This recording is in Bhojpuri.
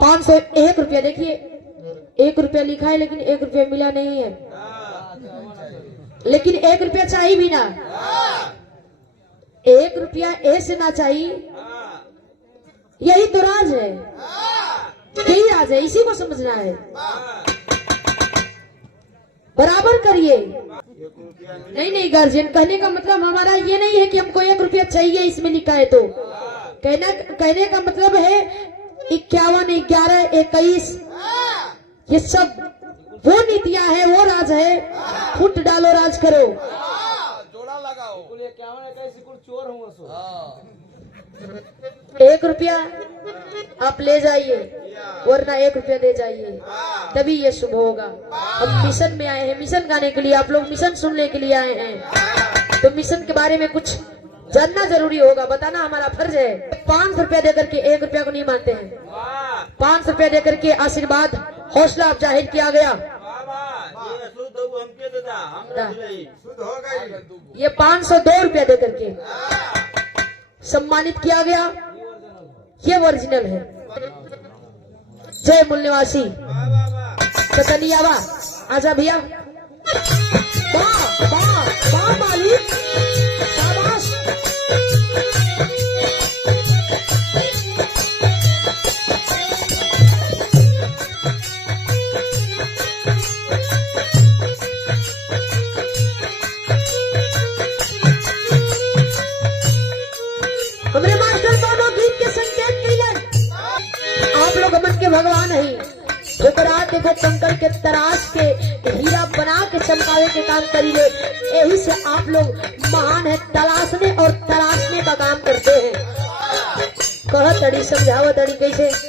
501 रुपया। देखिए 1 रुपया लिखा है लेकिन 1 रुपया मिला नहीं है, लेकिन 1 रुपया चाहिए भी ना। 1 रुपया ऐसे ना चाहिए, यही तो राज है, यही राज है, इसी को समझना है। बराबर करिए। नहीं गार्जियन, कहने का मतलब हमारा ये नहीं है कि हमको 1 रुपया चाहिए इसमें लिखा है, तो कहने का मतलब है 51, 11, 21 ये सब वो नीतियां है, वो राज है। फुट डालो, राज करो। जोड़ा लगाओ। 51 चोर हूँ। 1 रुपया आप ले जाइए, वरना 1 रुपया दे जाइए, तभी ये शुभ होगा। हम मिशन में आए हैं, मिशन गाने के लिए। आप लोग मिशन सुनने के लिए आए हैं, तो मिशन के बारे में कुछ जानना जरूरी होगा, बताना हमारा फर्ज है। 500 रुपया देकर के 1 रुपया को नहीं मानते हैं। 500 रुपया देकर के आशीर्वाद, हौसला जाहिर किया गया। ये 502 रुपया देकर के सम्मानित किया गया, ये ओरिजिनल है। जय मूल्यवासी चतनिया बा, आजा भैया। वाह वाह वाह मालिक, शाबाश। हमरे मास्टर दोनों गीत के संकेत मिलन। आप लोग अमन के भगवान है। ठुकरा देखो कंकड़ के तराश के हीरा बना के चमकावे के काम करी ले। यही से आप लोग महान है, तलाशने और तराशने का काम करते हैं। कह तड़ी समझाओ तड़ी कैसे।